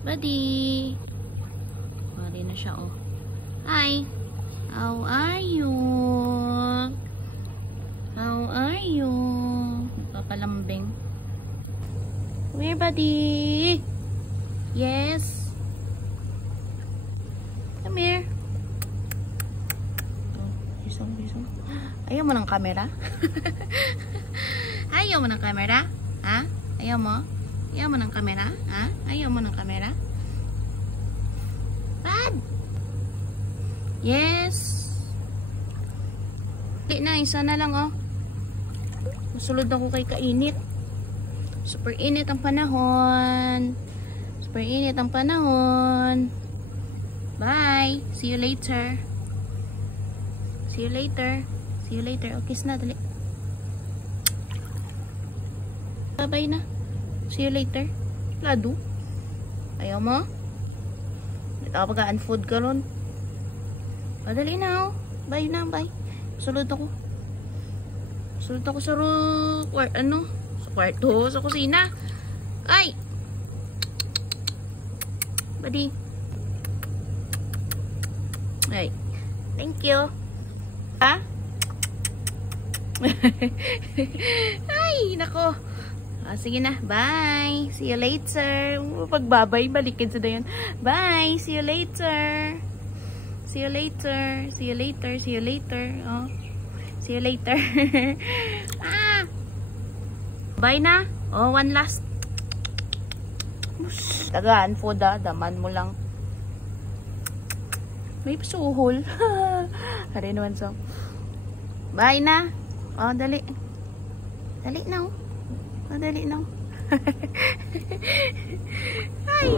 Buddy. Mari na siya, oh. Hi. How are you? How are you? Papalambing. Come here, buddy. Yes. Come here. Bisong. Ayaw mo ng camera? Ayaw mo ng camera? Ha? Ayaw mo? Ayaw mo ng camera? Ha? Ayaw mo ng camera? Bad! Yes! Hindi na, isa na lang, oh. Masulod ako kay kainit. Super init ang panahon. Super init ang panahon. Bye! See you later. See you later. See you later. Oh, kiss na, dali. Bye-bye na. See you later. Lado. Ayaw mo? Dito ka pag-unfood ka ron. Padali na, oh. Bye na, bye. Sulod ako. Sulod ako sa sa kwarto, sa kusina. Ay! Buddy. Ay. Thank you. Ha? Ay, nako. Sige na. Bye. See you later. Pagbabay, balikin sa dayon. Bye. See you later. See you later. See you later. See you later. Oh. See you later. Ah. Bye na. Oh, one last. Tagaan po da. Daman mo lang. May pasuhol. Hari naman so. Bye na. Oh, dali. Dali na. Oh, dali na. Ay.